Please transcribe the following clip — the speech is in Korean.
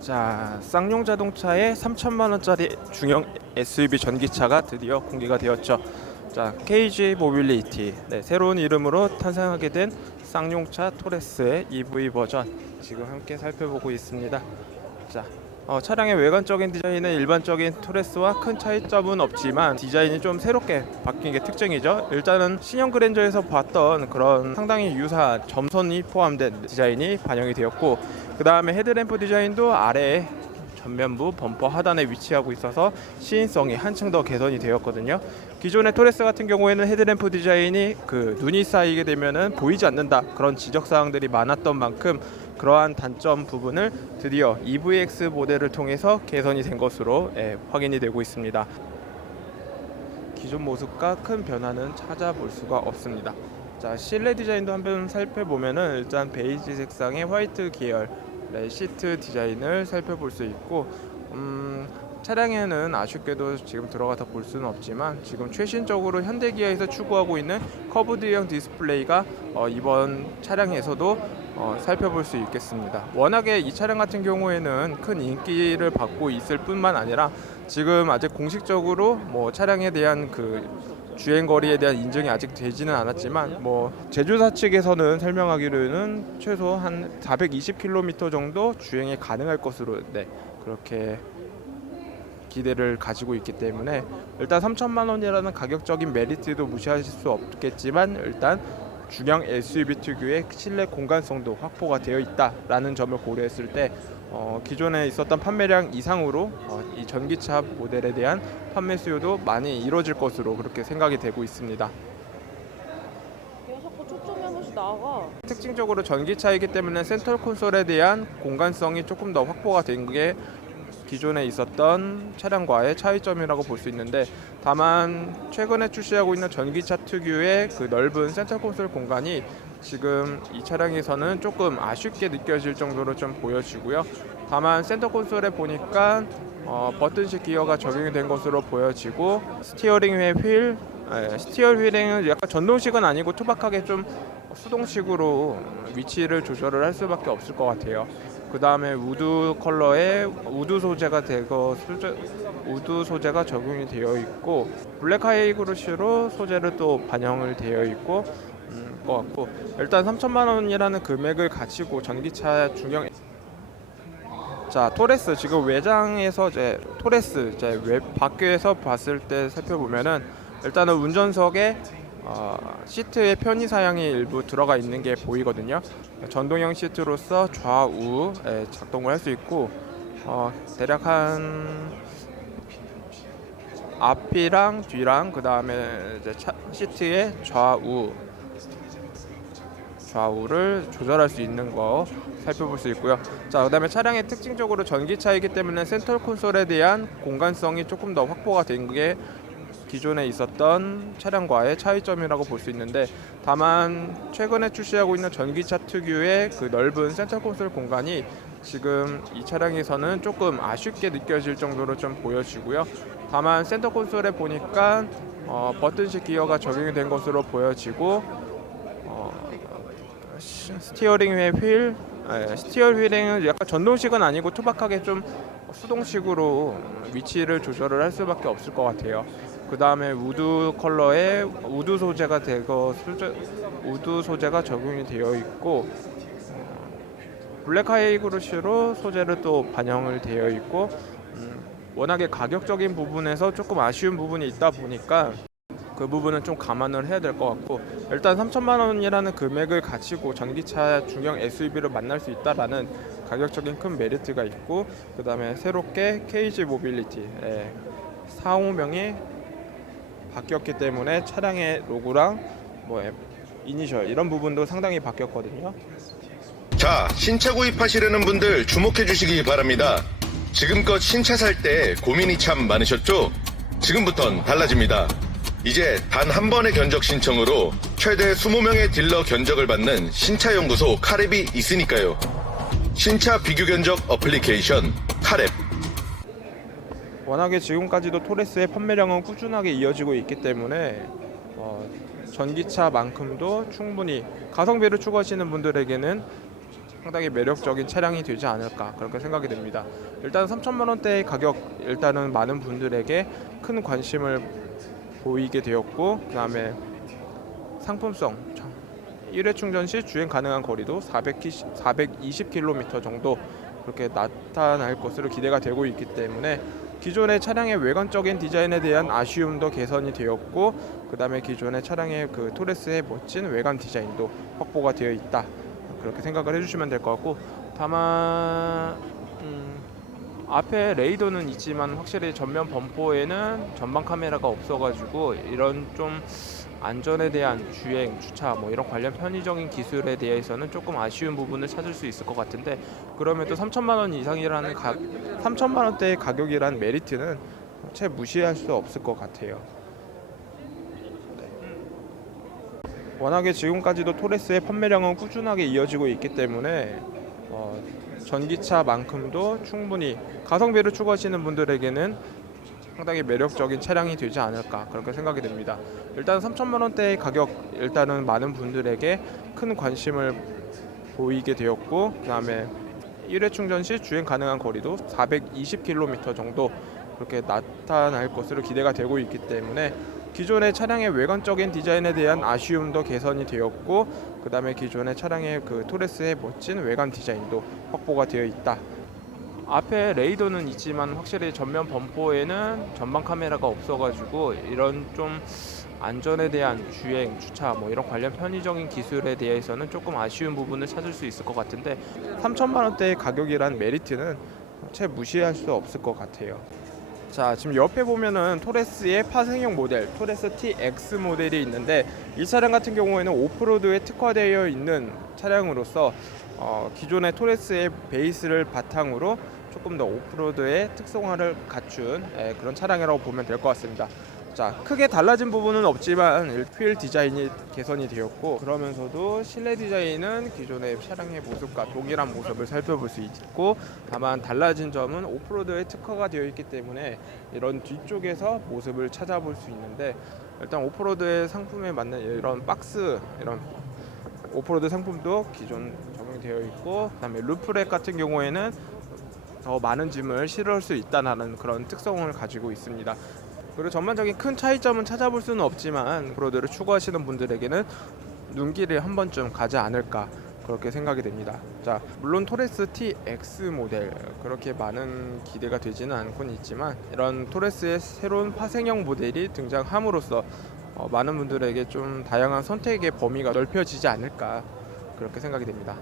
자, 쌍용 자동차의 3천만 원짜리 중형 SUV 전기차가 드디어 공개가 되었죠. 자, KG 모빌리티, 새로운 이름으로 탄생하게 된 쌍용차 토레스의 EV 버전 지금 함께 살펴보고 있습니다. 자, 차량의 외관적인 디자인은 일반적인 토레스와 큰 차이점은 없지만 디자인이 좀 새롭게 바뀐 게 특징이죠. 일단은 신형 그랜저에서 봤던 그런 상당히 유사한 점선이 포함된 디자인이 반영이 되었고, 그 다음에 헤드램프 디자인도 아래에 전면부 범퍼 하단에 위치하고 있어서 시인성이 한층 더 개선이 되었거든요. 기존의 토레스 같은 경우에는 헤드램프 디자인이 눈이 쌓이게 되면은 보이지 않는다, 그런 지적사항들이 많았던 만큼 그러한 단점 부분을 드디어 EVX 모델을 통해서 개선이 된 것으로 확인이 되고 있습니다. 기존 모습과 큰 변화는 찾아볼 수가 없습니다. 자, 실내 디자인도 한번 살펴보면은 일단 베이지 색상의 화이트 계열 시트 디자인을 살펴볼 수 있고, 차량에는 아쉽게도 지금 들어가서 볼 수는 없지만 지금 최신적으로 현대기아에서 추구하고 있는 커브드형 디스플레이가 이번 차량에서도 살펴볼 수 있겠습니다. 워낙에 이 차량 같은 경우에는 큰 인기를 받고 있을 뿐만 아니라 지금 아직 공식적으로 차량에 대한 주행거리에 대한 인증이 아직 되지는 않았지만 제조사 측에서는 설명하기로는 최소 한 420km 정도 주행이 가능할 것으로 그렇게 기대를 가지고 있기 때문에 일단 3천만 원이라는 가격적인 메리트도 무시하실 수 없겠지만 일단 중형 SUV 특유의 실내 공간성도 확보가 되어 있다라는 점을 고려했을 때 기존에 있었던 판매량 이상으로 이 전기차 모델에 대한 판매 수요도 많이 이루어질 것으로 그렇게 생각이 되고 있습니다. 왜 자꾸 초점이 한 번씩 나가? 특징적으로 전기차이기 때문에 센터 콘솔에 대한 공간성이 조금 더 확보가 된 게 기존에 있었던 차량과의 차이점이라고 볼 수 있는데, 다만 최근에 출시하고 있는 전기차 특유의 넓은 센터 콘솔 공간이 지금 이 차량에서는 조금 아쉽게 느껴질 정도로 좀 보여지고요. 다만 센터 콘솔에 보니까 버튼식 기어가 적용이 된 것으로 보여지고, 스티어링 휠은 약간 전동식은 아니고 투박하게 좀 수동식으로 위치를 조절을 할 수밖에 없을 것 같아요. 그 다음에 우드 컬러에 우드 소재가 적용이 되어 있고, 블랙 하이그로시로 소재를 또 반영을 되어 있고 것 같고, 일단 3천만 원이라는 금액을 가지고 전기차 중형 토레스 지금 외장에서 토레스 밖에서 봤을 때 살펴보면은 일단은 운전석에 시트의 편의 사양이 일부 들어가 있는 게 보이거든요. 전동형 시트로서 좌우에 작동을 할 수 있고, 대략 한 앞이랑 뒤랑 그 다음에 시트의 좌우를 조절할 수 있는 거 살펴볼 수 있고요. 자, 그 다음에 차량의 특징적으로 전기차이기 때문에 센터 콘솔에 대한 공간성이 조금 더 확보가 된 게 기존에 있었던 차량과의 차이점이라고 볼 수 있는데, 다만 최근에 출시하고 있는 전기차 특유의 넓은 센터 콘솔 공간이 지금 이 차량에서는 조금 아쉽게 느껴질 정도로 좀 보여지고요. 다만 센터 콘솔에 보니까 버튼식 기어가 적용이 된 것으로 보여지고, 스티어링 휠은 약간 전동식은 아니고 투박하게 좀 수동식으로 위치를 조절을 할 수밖에 없을 것 같아요. 그 다음에 우드 컬러에 우드 소재가 적용이 되어 있고, 블랙 하이그로시로 소재를 또 반영을 되어 있고, 워낙에 가격적인 부분에서 조금 아쉬운 부분이 있다 보니까 그 부분은 좀 감안을 해야 될 것 같고, 일단 3천만 원이라는 금액을 가지고 전기차 중형 SUV를 만날 수 있다라는 가격적인 큰 메리트가 있고, 그 다음에 새롭게 KG 모빌리티 사호명이 바뀌었기 때문에 차량의 로고랑 이니셜 이런 부분도 상당히 바뀌었거든요. 자, 신차 구입하시려는 분들 주목해 주시기 바랍니다. 지금껏 신차 살 때 고민이 참 많으셨죠? 지금부턴 달라집니다. 이제 단 한 번의 견적 신청으로 최대 20명의 딜러 견적을 받는 신차연구소 카랩이 있으니까요. 신차 비교 견적 어플리케이션 카랩. 워낙에 지금까지도 토레스의 판매량은 꾸준하게 이어지고 있기 때문에 전기차만큼도 충분히 가성비를 추구하시는 분들에게는 상당히 매력적인 차량이 되지 않을까 그렇게 생각이 됩니다. 일단 3천만 원대의 가격, 일단은 많은 분들에게 큰 관심을 보이게 되었고, 그다음에 상품성, 1회 충전 시 주행 가능한 거리도 420km 정도 그렇게 나타날 것으로 기대가 되고 있기 때문에 기존의 차량의 외관적인 디자인에 대한 아쉬움도 개선이 되었고, 그다음에 기존의 차량의 그 토레스의 멋진 외관 디자인도 확보가 되어 있다 그렇게 생각을 해주시면 될 것 같고, 다만 앞에 레이더는 있지만 확실히 전면 범퍼에는 전방 카메라가 없어가지고 이런 좀 안전에 대한 주행, 주차 뭐 이런 관련 편의적인 기술에 대해서는 조금 아쉬운 부분을 찾을 수 있을 것 같은데, 그럼에도 3천만 원 이상이라는 3천만 원대의 가격이란 메리트는 채 무시할 수 없을 것 같아요. 워낙에 지금까지도 토레스의 판매량은 꾸준하게 이어지고 있기 때문에 전기차만큼도 충분히 가성비를 추구하시는 분들에게는 상당히 매력적인 차량이 되지 않을까 그렇게 생각이 됩니다. 일단 3천만 원대의 가격, 일단은 많은 분들에게 큰 관심을 보이게 되었고, 그다음에 1회 충전 시 주행 가능한 거리도 420km 정도 그렇게 나타날 것으로 기대가 되고 있기 때문에 기존의 차량의 외관적인 디자인에 대한 아쉬움도 개선이 되었고, 그다음에 기존의 차량의 그 토레스의 멋진 외관 디자인도 확보가 되어 있다. 앞에 레이더는 있지만 확실히 전면 범퍼에는 전방 카메라가 없어가지고 이런 좀 안전에 대한 주행, 주차 뭐 이런 관련 편의적인 기술에 대해서는 조금 아쉬운 부분을 찾을 수 있을 것 같은데, 3천만 원대의 가격이란 메리트는 채 무시할 수 없을 것 같아요. 자, 지금 옆에 보면은 토레스의 파생형 모델 토레스 TX 모델이 있는데, 이 차량 같은 경우에는 오프로드에 특화되어 있는 차량으로서 기존의 토레스의 베이스를 바탕으로 조금 더 오프로드의 특성화를 갖춘 그런 차량이라고 보면 될 것 같습니다. 자, 크게 달라진 부분은 없지만 휠 디자인이 개선이 되었고, 그러면서도 실내 디자인은 기존의 차량의 모습과 동일한 모습을 살펴볼 수 있고, 다만 달라진 점은 오프로드에 특화가 되어 있기 때문에 이런 뒤쪽에서 모습을 찾아볼 수 있는데, 일단 오프로드의 상품에 맞는 이런 박스, 이런 오프로드 상품도 기존 적용되어 있고, 그다음에 루프렉 같은 경우에는 더 많은 짐을 실을 수 있다는 그런 특성을 가지고 있습니다. 그리고 전반적인 큰 차이점은 찾아볼 수는 없지만 오프로드를 추구하시는 분들에게는 눈길을 한 번쯤 가지 않을까 그렇게 생각이 됩니다. 자, 물론 토레스 TX 모델 그렇게 많은 기대가 되지는 않고는 있지만, 이런 토레스의 새로운 파생형 모델이 등장함으로써 많은 분들에게 좀 다양한 선택의 범위가 넓혀지지 않을까 그렇게 생각이 됩니다.